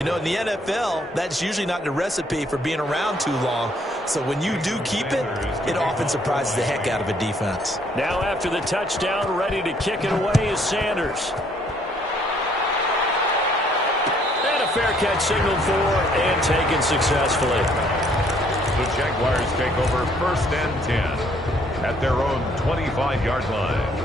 You know, in the NFL, that's usually not the recipe for being around too long. So when you do keep it, it often surprises the heck out of a defense. Now after the touchdown, ready to kick it away is Sanders. And a fair catch signaled for and taken successfully. The Jaguars take over 1st and 10 at their own 25-yard line.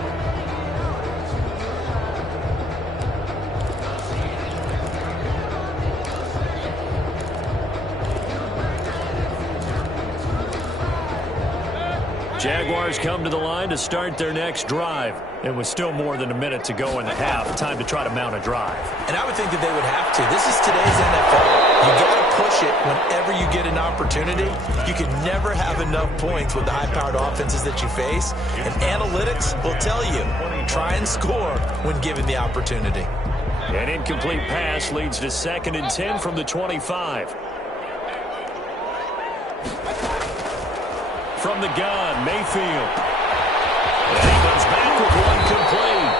Jaguars come to the line to start their next drive. It was still more than a minute to go in the half. Time to try to mount a drive. And I would think that they would have to. This is today's NFL. You got to push it whenever you get an opportunity. You can never have enough points with the high-powered offenses that you face. And analytics will tell you, try and score when given the opportunity. An incomplete pass leads to 2nd and 10 from the 25. From the gun, Mayfield. And he comes back with one complete.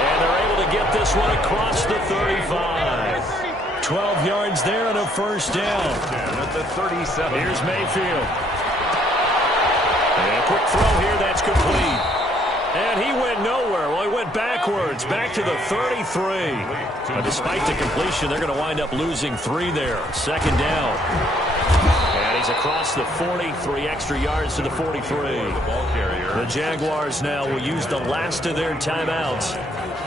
And they're able to get this one across the 35. 12 yards there and a first down. At the 37. Here's Mayfield. And a quick throw here, that's complete. And he went nowhere. Well, he went backwards, back to the 33. But despite the completion, they're going to wind up losing 3 there. 2nd down. He's across the 40, 3 extra yards to the 43. The Jaguars now will use the last of their timeouts,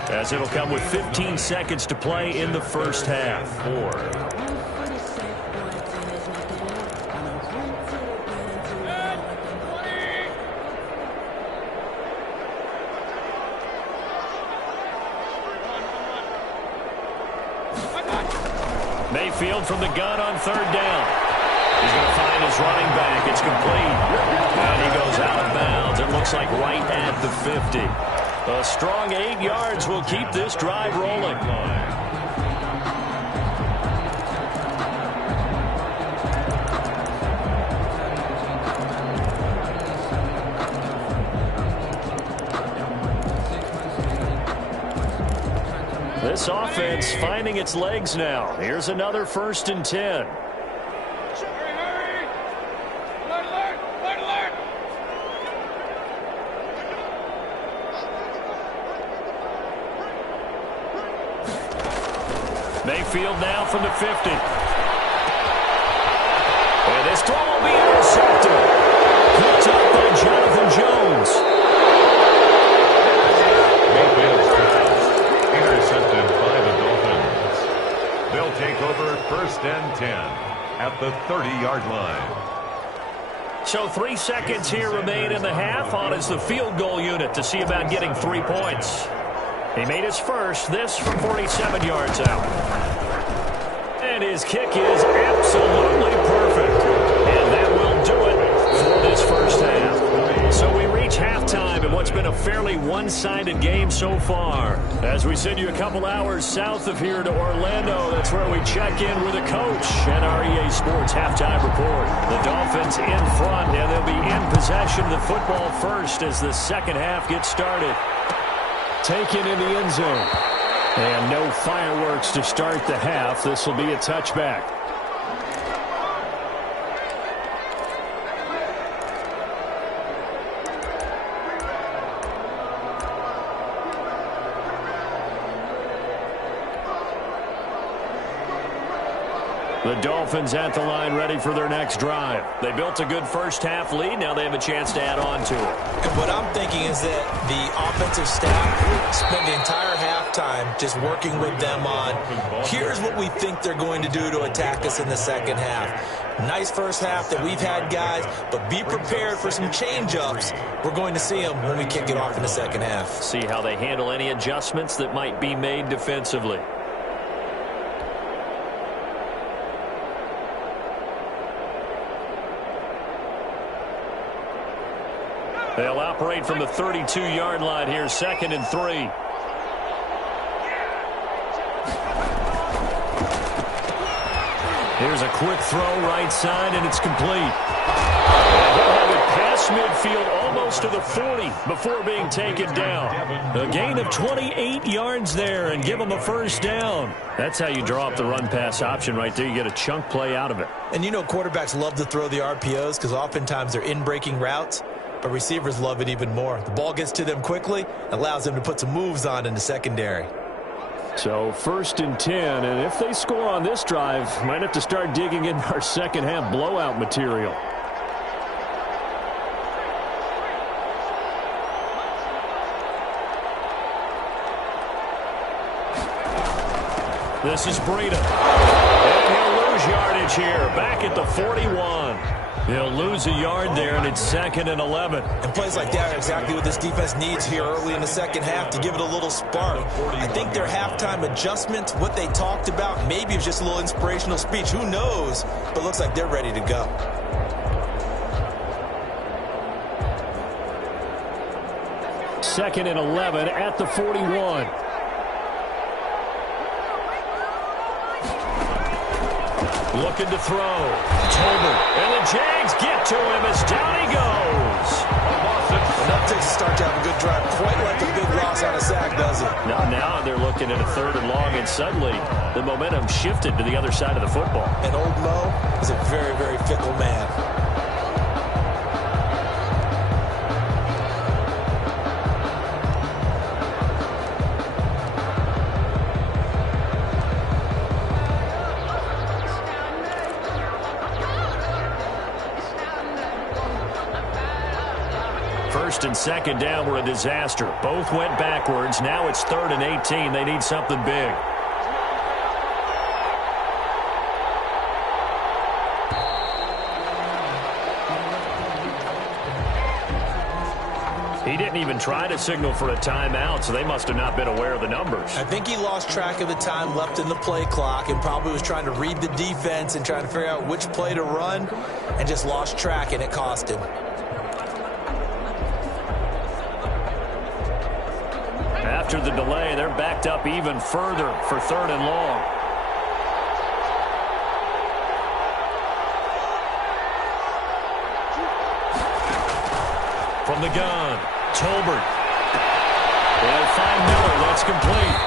as it'll come with 15 seconds to play in the first half. Mayfield from the gun on 3rd down. He's going to find his running back. It's complete. And he goes out of bounds. It looks like right at the 50. A strong 8 yards will keep this drive rolling. This offense finding its legs now. Here's another 1st and 10. Mayfield now from the 50. And this throw will be intercepted. Picked up by Jonathan Jones. Mayfield's pass intercepted by the Dolphins. They'll take over 1st and 10 at the 30-yard line. So 3 seconds here remain in the half. On is the field goal unit to see about getting 3 points. He made his first, this from 47 yards out. And his kick is absolutely perfect. And that will do it for this first half. So we reach halftime in what's been a fairly one-sided game so far. As we send you a couple hours south of here to Orlando, that's where we check in with a coach and our EA Sports halftime report. The Dolphins in front, and they'll be in possession of the football first as the second half gets started. Taken in the end zone. And no fireworks to start the half. This will be a touchback. The Dolphins at the line ready for their next drive. They built a good first half lead. Now they have a chance to add on to it. And what I'm thinking is that the offensive staff spent the entire halftime just working with them on, here's what we think they're going to do to attack us in the second half. Nice first half that we've had, guys, but be prepared for some change-ups. We're going to see them when we kick it off in the second half. See how they handle any adjustments that might be made defensively. They'll operate from the 32-yard line here, 2nd and 3. Here's a quick throw right side, and it's complete. And he'll have it past midfield almost to the 40 before being taken down. A gain of 28 yards there and give them a first down. That's how you draw up the run-pass option right there. You get a chunk play out of it. And you know quarterbacks love to throw the RPOs because oftentimes they're in-breaking routes, but receivers love it even more. The ball gets to them quickly, allows them to put some moves on in the secondary. So 1st and 10, and if they score on this drive, might have to start digging in our second half blowout material. This is Breida. And he'll lose yardage here, back at the 41. He'll lose a yard there, and it's 2nd and 11. And plays like that are exactly what this defense needs here early in the second half to give it a little spark. I think their halftime adjustment, what they talked about, maybe it was just a little inspirational speech. Who knows? But it looks like they're ready to go. Second and 11 at the 41. Looking to throw. Tolbert. And the Jags get to him as down he goes. Enough takes to start to have a good drive. Quite like a big loss on a sack, does it? Now they're looking at a 3rd and long, and suddenly the momentum shifted to the other side of the football. And old Mo is a very, very fickle man. First and 2nd down were a disaster. Both went backwards. Now it's 3rd and 18. They need something big. He didn't even try to signal for a timeout, so they must have not been aware of the numbers. I think he lost track of the time left in the play clock and probably was trying to read the defense and trying to figure out which play to run and just lost track, and it cost him. After the delay, they're backed up even further for 3rd and long. From the gun, Tolbert. They'll find Miller. That's complete.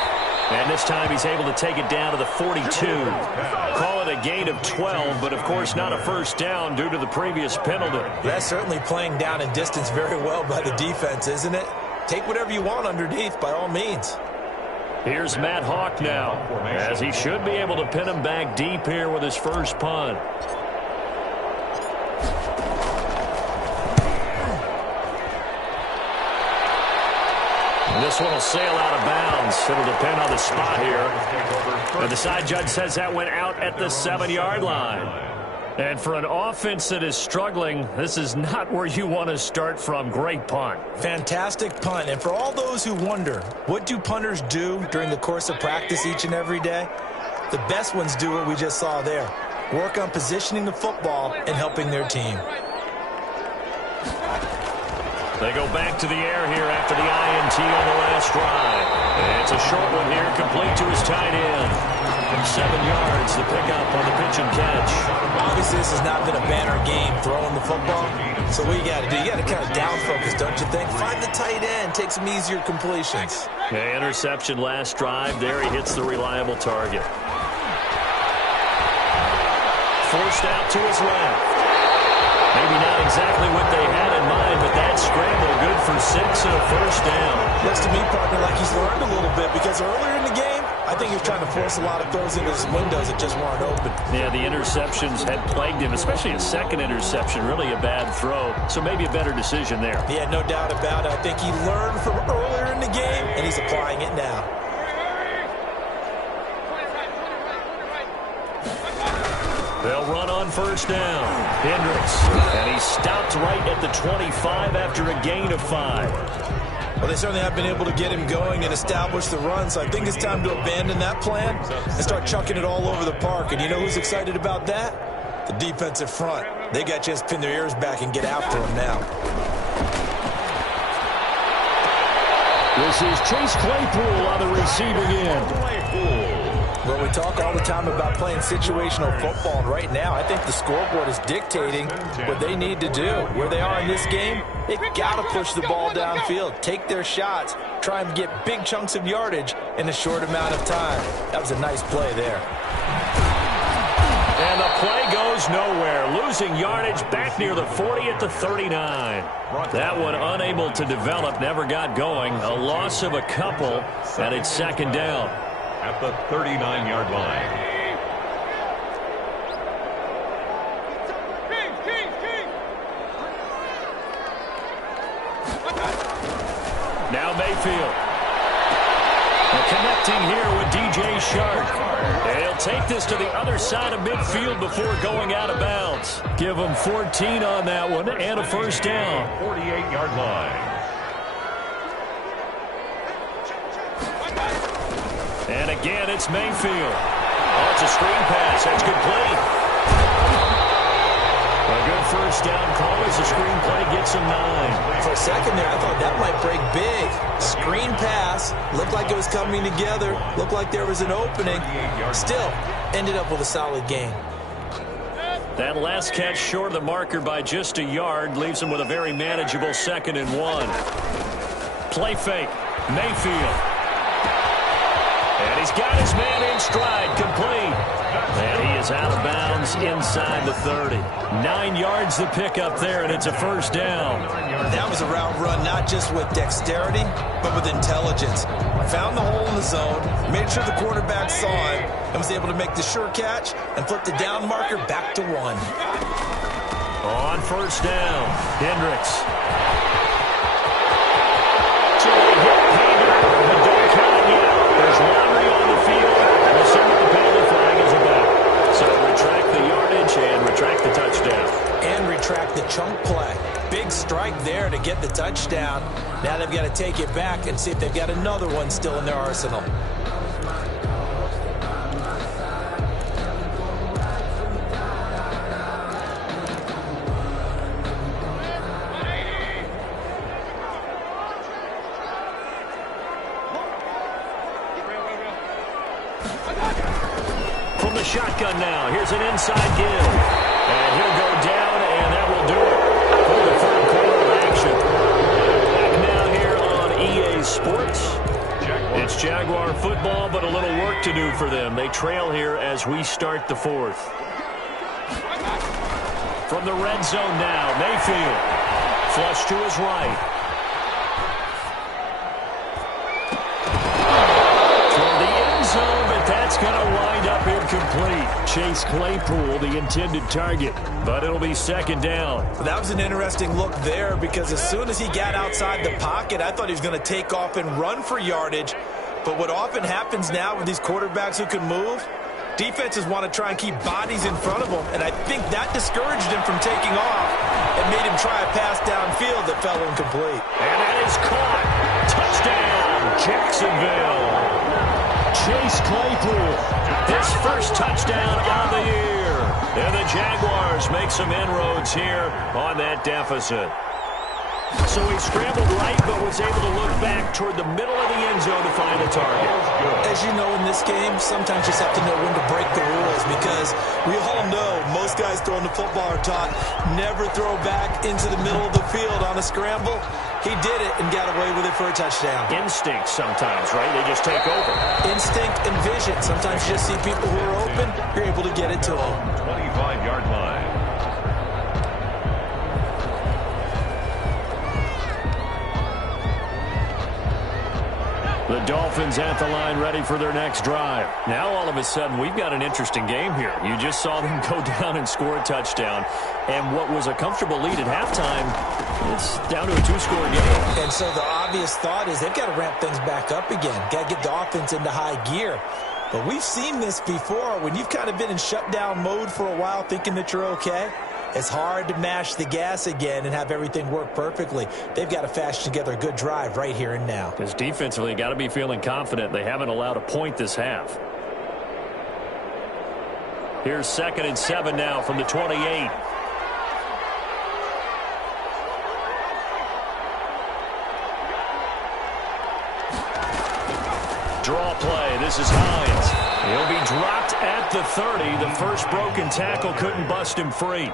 And this time he's able to take it down to the 42. Call it a gain of 12, but of course not a first down due to the previous penalty. That's certainly playing down in distance very well by the defense, isn't it? Take whatever you want underneath, by all means. Here's Matt Hawk now, as he should be able to pin him back deep here with his first punt. And this one will sail out of bounds. It'll depend on the spot here. And the side judge says that went out at the 7-yard line. And for an offense that is struggling, this is not where you want to start from. Great punt. Fantastic punt. And for all those who wonder, what do punters do during the course of practice each and every day? The best ones do what we just saw there. Work on positioning the football and helping their team. They go back to the air here after the INT on the last drive. And it's a short one here, complete to his tight end. 7 yards, the pickup on the pitch and catch. Obviously, this has not been a banner game throwing the football. So what you got to do, you got to kind of down focus, don't you think? Find the tight end, take some easier completions. Okay, interception last drive. There he hits the reliable target. Forced out to his left. Maybe not exactly what they had in mind, but that scramble good for 6 and a first down. Looks to me, partner, like he's learned a little bit because earlier in the game, I think he was trying to force a lot of throws into his windows that just weren't open. Yeah, the interceptions had plagued him, especially a second interception, really a bad throw. So maybe a better decision there. Yeah, no doubt about it. I think he learned from earlier in the game, and he's applying it now. They'll run on first down. Hendricks. And he stopped right at the 25 after a gain of 5. Well, they certainly have been able to get him going and establish the run, so I think it's time to abandon that plan and start chucking it all over the park. And you know who's excited about that? The defensive front. They got a chance to pin their ears back and get after him now. This is Chase Claypool on the receiving end. Well, we talk all the time about playing situational football, and right now I think the scoreboard is dictating what they need to do. Where they are in this game, they've got to push the ball downfield, take their shots, try and get big chunks of yardage in a short amount of time. That was a nice play there. And the play goes nowhere, losing yardage back near the 40 at the 39. That one unable to develop, never got going. A loss of a couple, and it's second down. At the 39-yard line. Now Mayfield. Connecting here with DJ Shark. And he'll take this to the other side of midfield before going out of bounds. Give him 14 on that one and a first down. 48-yard line. And again, it's Mayfield. Oh, it's a screen pass. That's complete. A good first down call as the screen play gets him 9. For a second there, I thought that might break big. Screen pass. Looked like it was coming together. Looked like there was an opening. Still, ended up with a solid gain. That last catch short of the marker by just a yard leaves him with a very manageable 2nd and 1. Play fake. Mayfield. And he's got his man in stride, complete. And he is out of bounds inside the 30. 9 yards to pick up there, and it's a first down. That was a route run not just with dexterity, but with intelligence. Found the hole in the zone, made sure the quarterback saw it, and was able to make the sure catch and flip the down marker back to 1. On first down, Hendricks. So they hit Hager, but don't count it yet. There's laundry on the field, and we'll see what the penalty flag is about. So retract the yardage and retract the touchdown. And retract the chunk play. Big strike there to get the touchdown. Now they've got to take it back and see if they've got another one still in their arsenal. From the shotgun now, here's an inside give. And he'll go down, and that will do it for the third quarter of action. Back now here on EA Sports. It's Jaguar football, but a little work to do for them. They trail here as we start the fourth. From the red zone now, Mayfield. Flush to his right. That's going to wind up incomplete. Chase Claypool, the intended target, but it'll be second down. That was an interesting look there because as soon as he got outside the pocket, I thought he was going to take off and run for yardage. But what often happens now with these quarterbacks who can move, defenses want to try and keep bodies in front of them, and I think that discouraged him from taking off and made him try a pass downfield that fell incomplete. And that is caught. Touchdown, Jacksonville. Chase Claypool, his first touchdown of the year. And the Jaguars make some inroads here on that deficit. So he scrambled right, but was able to look back toward the middle of the end zone to find a target. As you know, in this game, sometimes you just have to know when to break the rules because we all know most guys throwing the football are taught never throw back into the middle of the field on a scramble. He did it and got away with it for a touchdown. Instinct sometimes, right? They just take over. Instinct and vision. Sometimes you just see people who are open, you're able to get it to them. 25-yard line. The Dolphins at the line ready for their next drive. Now all of a sudden we've got an interesting game here. You just saw them go down and score a touchdown. And what was a comfortable lead at halftime, it's down to a 2-score game. And so the obvious thought is they've got to ramp things back up again. Got to get the offense into high gear. But we've seen this before. When you've kind of been in shutdown mode for a while thinking that you're okay, it's hard to mash the gas again and have everything work perfectly. They've got to fashion together a good drive right here and now. Because defensively, got to be feeling confident. They haven't allowed a point this half. Here's 2nd and 7 now from the 28. Draw play. This is Hines. He'll be dropped at the 30. The first broken tackle couldn't bust him free.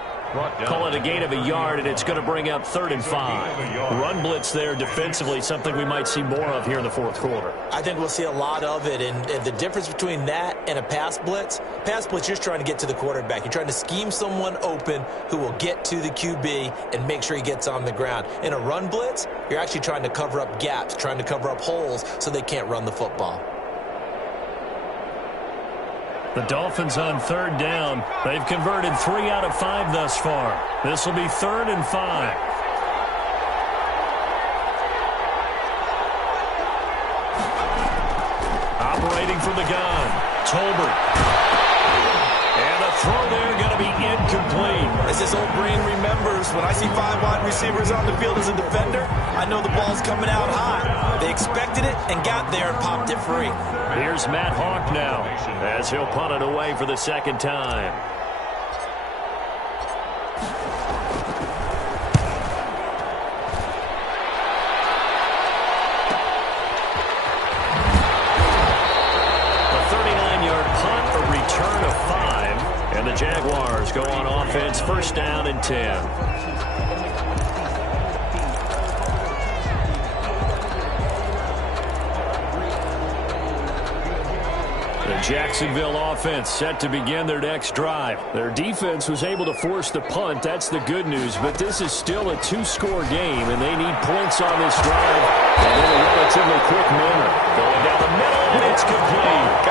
Call it a gain of a yard, and it's going to bring up 3rd and 5. Run blitz there defensively, something we might see more of here in the fourth quarter. I think we'll see a lot of it, and the difference between that and a pass blitz, you're just trying to get to the quarterback. You're trying to scheme someone open who will get to the QB and make sure he gets on the ground. In a run blitz, you're actually trying to cover up gaps, trying to cover up holes so they can't run the football. The Dolphins on 3rd down. They've converted 3 out of 5 thus far. This will be 3rd and 5. Operating from the gun, Tolbert. And the throw there going to be incomplete. As this old brain remembers, when I see 5 wide receivers on the field as a defender, I know the ball's coming out high. They expected it and got there and popped it free. Here's Matt Hawk now as he'll punt it away for the 2nd time. A 39-yard punt, a return of 5, and the Jaguars go on offense, 1st down and 10. Jacksonville offense set to begin their next drive. Their defense was able to force the punt. That's the good news. But this is still a 2-score game, and they need points on this drive and in a relatively quick manner. Going down the middle, and it's complete.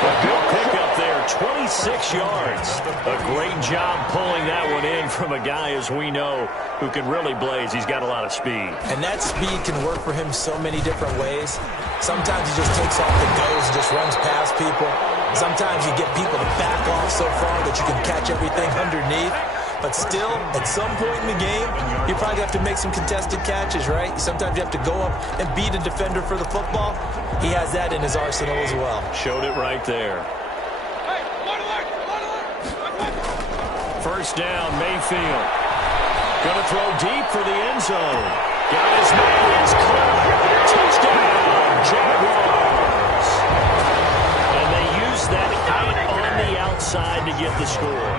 A good pickup there, 26 yards. A great job pulling that one in from a guy, as we know, who can really blaze. He's got a lot of speed. And that speed can work for him so many different ways. Sometimes he just takes off the goes and just runs past people. Sometimes you get people to back off so far that you can catch everything underneath. But still, at some point in the game, you probably have to make some contested catches, right? Sometimes you have to go up and beat a defender for the football. He has that in his arsenal as well. Showed it right there. 1st down, Mayfield. Going to throw deep for the end zone. Got his man. It's caught. Touchdown, Jaguars. And they use that height on the outside to get the score.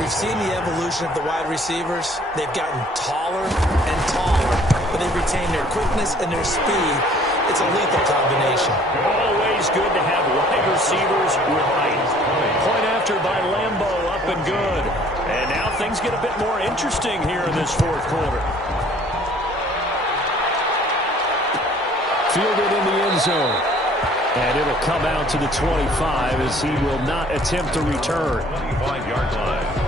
We've seen the evolution of the wide receivers. They've gotten taller and taller, but they've retained their quickness and their speed. It's a lethal combination. Always good to have wide receivers with height. Point after by Lambeau, up and good. And now things get a bit more interesting here in this fourth quarter. Fielded in the end zone. And it'll come out to the 25 as he will not attempt to return. 25-yard line.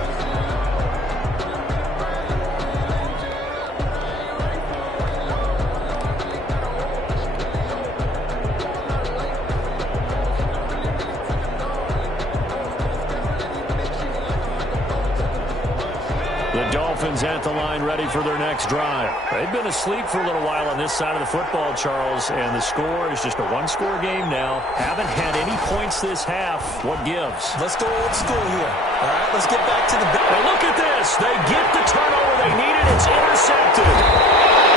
Dolphins at the line, ready for their next drive. They've been asleep for a little while on this side of the football, Charles, and the score is just a 1-score game now. Haven't had any points this half. What gives? Let's go old school here. All right, let's get back to the... And look at this. They get the turnover they needed. It's intercepted.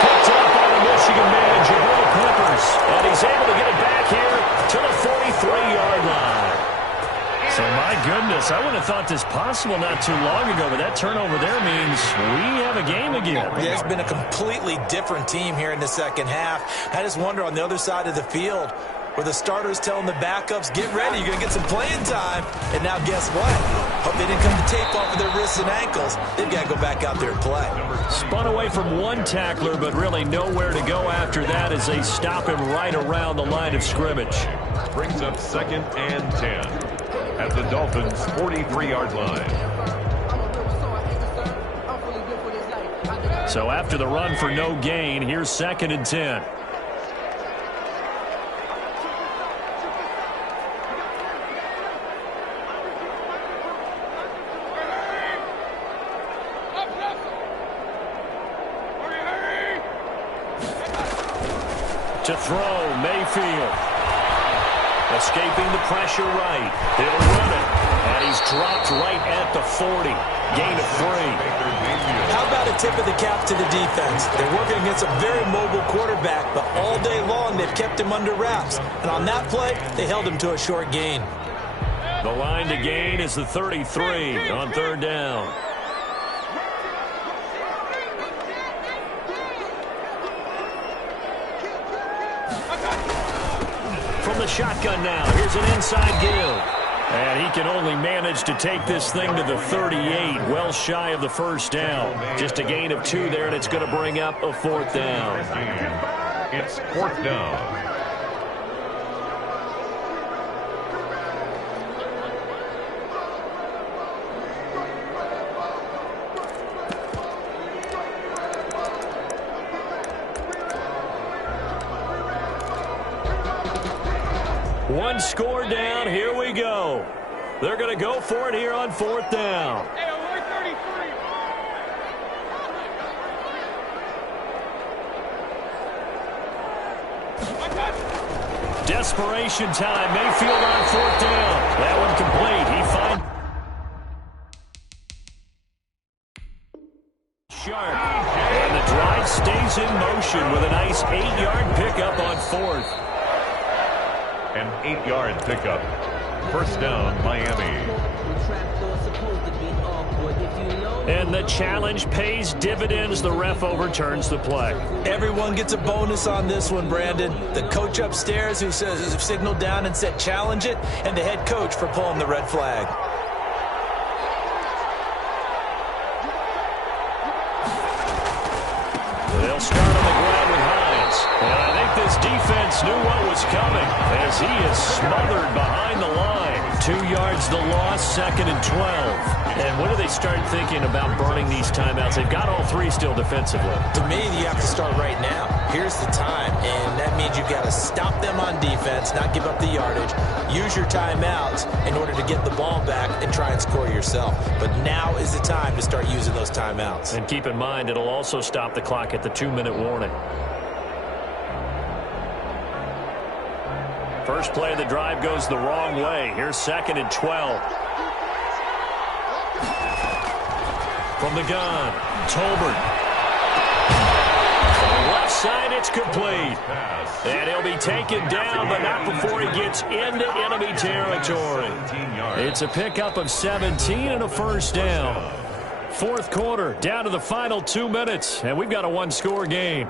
Picked up by the Michigan man, Jabril Peppers. And he's able to get it back here to the 43-yard line. So, my goodness, I wouldn't have thought this possible not too long ago, but that turnover there means we have a game again. Yeah, it's been a completely different team here in the second half. I just wonder on the other side of the field where the starters telling the backups, get ready, you're going to get some playing time. And now guess what? Hope they didn't come to tape off of their wrists and ankles. They've got to go back out there and play. Spun away from one tackler, but really nowhere to go after that as they stop him right around the line of scrimmage. Brings up 2nd and 10. At the Dolphins' 43-yard line. So after the run for no gain, here's 2nd and 10. To throw, Mayfield. Escaping the pressure right. He'll run it. And he's dropped right at the 40. Gain of 3. How about a tip of the cap to the defense? They're working against a very mobile quarterback, but all day long they've kept him under wraps. And on that play, they held him to a short gain. The line to gain is the 33 on third down. From the shotgun now, here's an inside give. And he can only manage to take this thing to the 38, well shy of the first down. Just a gain of 2 there, and it's going to bring up a fourth down. It's fourth down. One score down. Here we go. They're going to go for it here on fourth down. Desperation time. Mayfield on fourth down. That one complete. He finds Sharp. And the drive stays in motion with a nice 8-yard pickup on fourth. An 8-yard pickup. First down, Miami. And the challenge pays dividends. The ref overturns the play. Everyone gets a bonus on this one, Brandon. The coach upstairs who signaled down and said challenge it, and the head coach for pulling the red flag. They'll start on the ground with Hines. And I think this defense knew what was coming as he is smothered behind the line. 2 yards the loss, second and 12. And when do they start thinking about burning these timeouts? They've got all 3 still defensively. To me, you have to start right now. Here's the time, and that means you've got to stop them on defense, not give up the yardage, use your timeouts in order to get the ball back and try and score yourself. But now is the time to start using those timeouts. And keep in mind, it'll also stop the clock at the 2-minute warning. First play of the drive goes the wrong way. Here's second and 12. From the gun, Tolbert. On the left side, it's complete. And he'll be taken down, but not before he gets into enemy territory. It's a pickup of 17 and a first down. Fourth quarter, down to the final 2 minutes, and we've got a one-score game.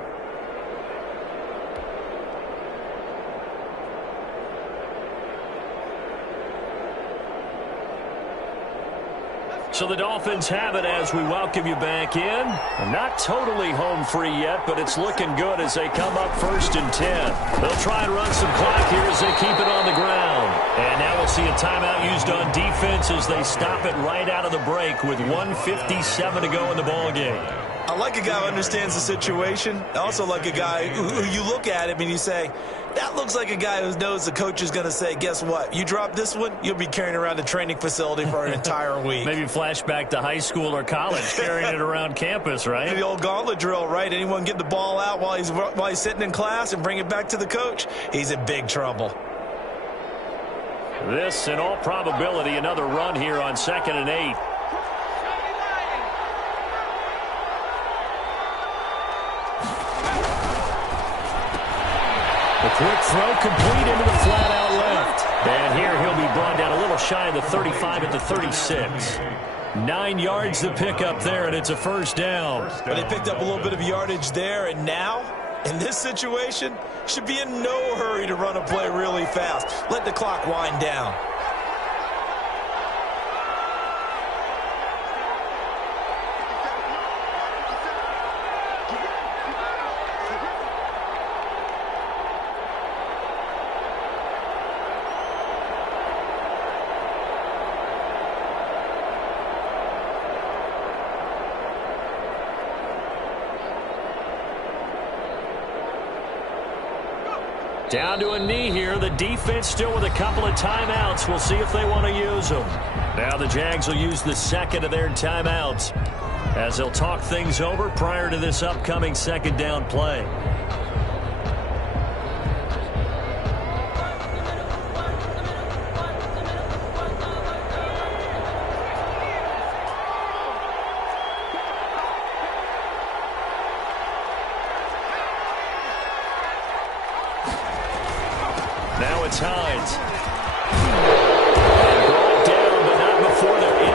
So the Dolphins have it as we welcome you back in. Not totally home free yet, but it's looking good as they come up first and 10. They'll try and run some clock here as they keep it on the ground. And now we'll see a timeout used on defense as they stop it right out of the break with 1:57 to go in the ballgame. I like a guy who understands the situation. I also like a guy who you look at him and you say, that looks like a guy who knows the coach is going to say, guess what? You drop this one, you'll be carrying around the training facility for an entire week. Maybe flashback to high school or college, carrying it around campus, right? The old gauntlet drill, right? Anyone get the ball out while he's sitting in class and bring it back to the coach, he's in big trouble. This, in all probability, another run here on 2nd and 8. The quick throw complete into the flat out left. And here he'll be brought down a little shy of the 35 at the 36. 9 yards the pickup there, and it's a first down. But they picked up a little bit of yardage there, and now, in this situation, should be in no hurry to run a play really fast. Let the clock wind down. Down to a knee here. The defense still with a couple of timeouts. We'll see if they want to use them. Now the Jags will use the second of their timeouts as they'll talk things over prior to this upcoming second down play. Now it's Hines. And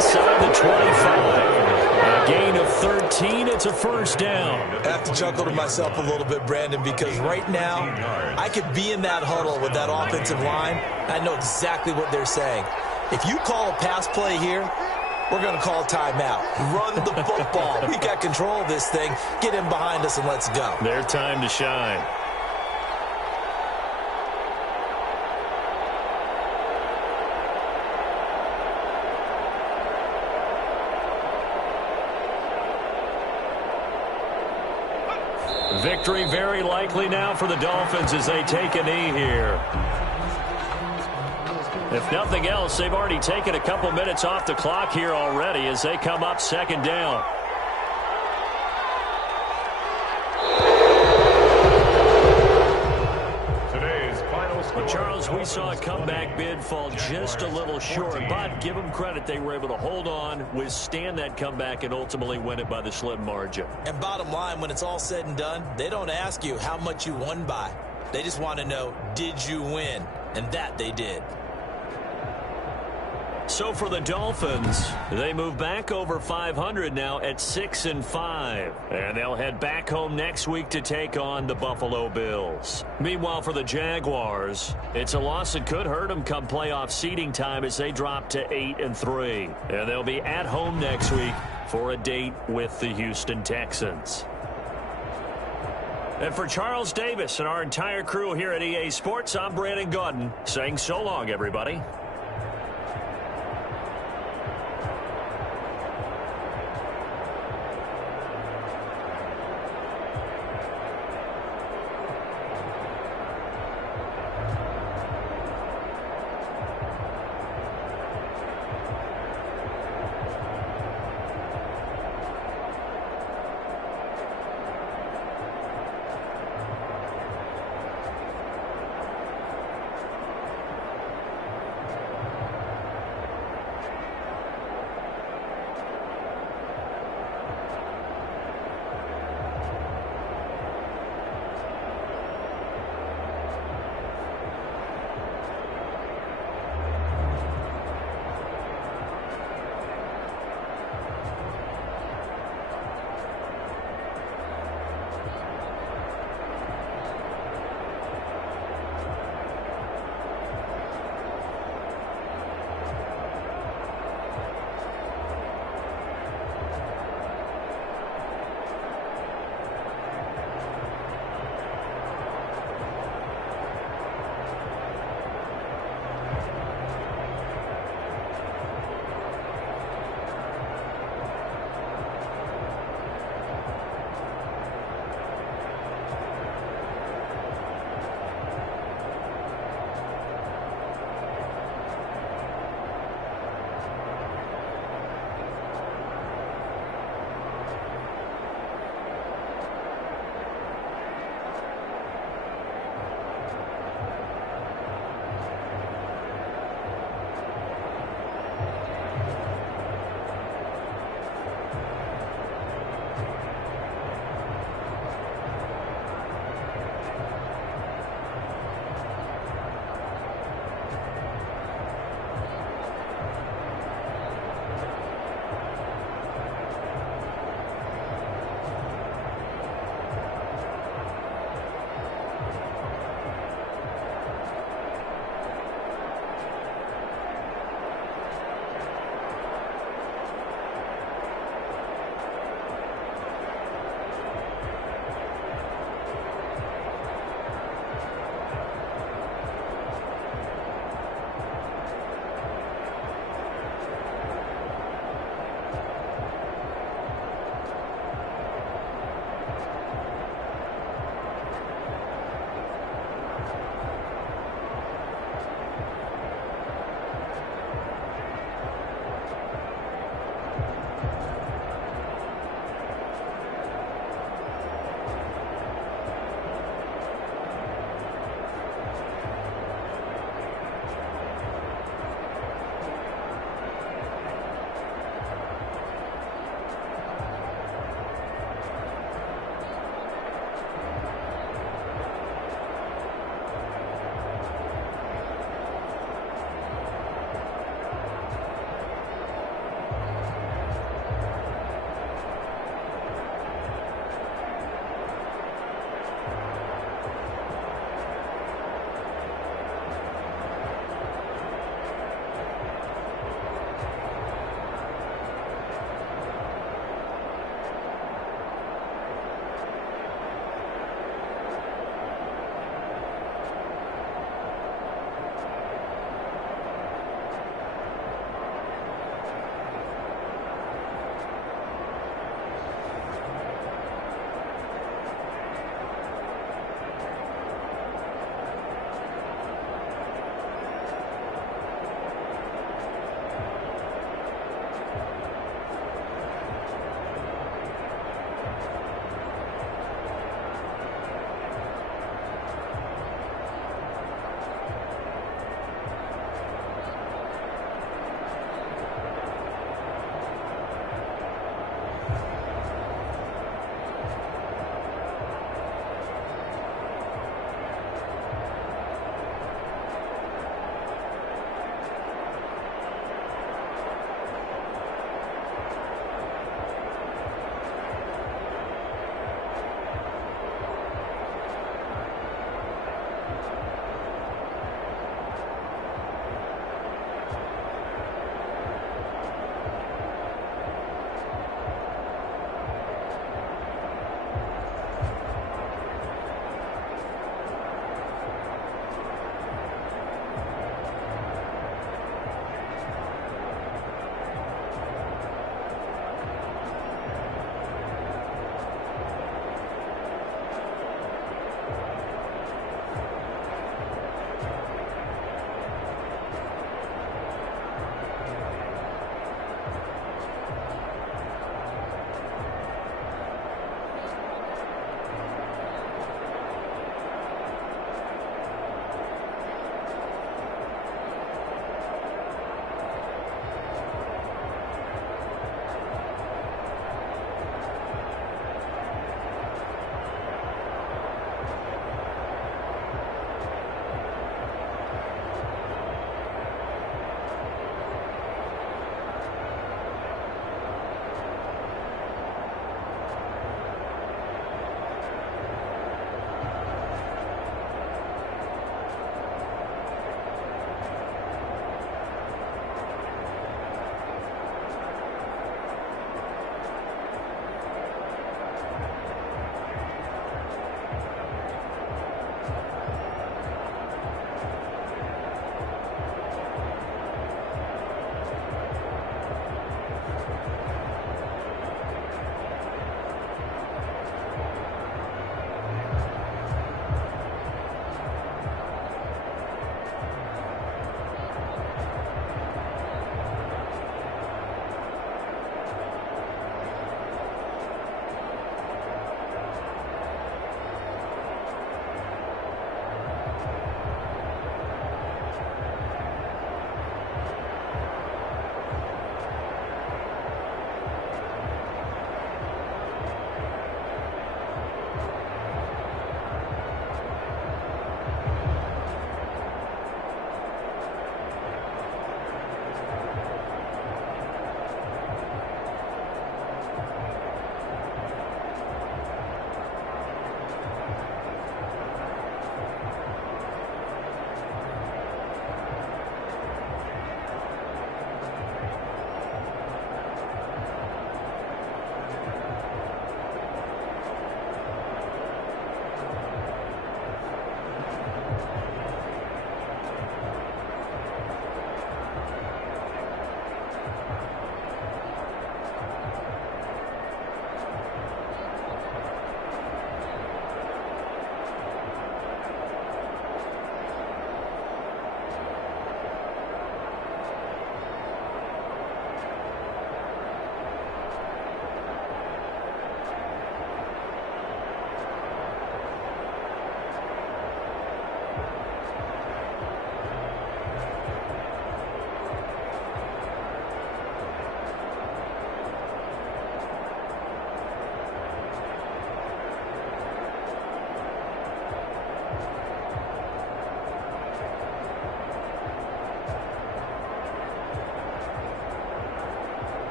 inside the 25. A gain of 13. It's a first down. I have to chuckle to myself a little bit, Brandon, because right now I could be in that huddle with that offensive line. I know exactly what they're saying. If you call a pass play here, we're going to call a timeout. Run the football. We got control of this thing. Get him behind us and let's go. Their time to shine. Victory very likely now for the Dolphins as they take a knee here. If nothing else, they've already taken a couple minutes off the clock here already as they come up second down. Today's final score. Well, Charles, we saw a comeback bid fall just a little short, but give them credit, they were able to hold on, withstand that comeback, and ultimately win it by the slim margin. And bottom line, when it's all said and done, they don't ask you how much you won by. They just want to know, did you win? And that they did. So for the Dolphins, they move back over 500 now at 6-5. And they'll head back home next week to take on the Buffalo Bills. Meanwhile, for the Jaguars, it's a loss that could hurt them come playoff seeding time as they drop to 8-3. And they'll be at home next week for a date with the Houston Texans. And for Charles Davis and our entire crew here at EA Sports, I'm Brandon Gaudin saying so long, everybody.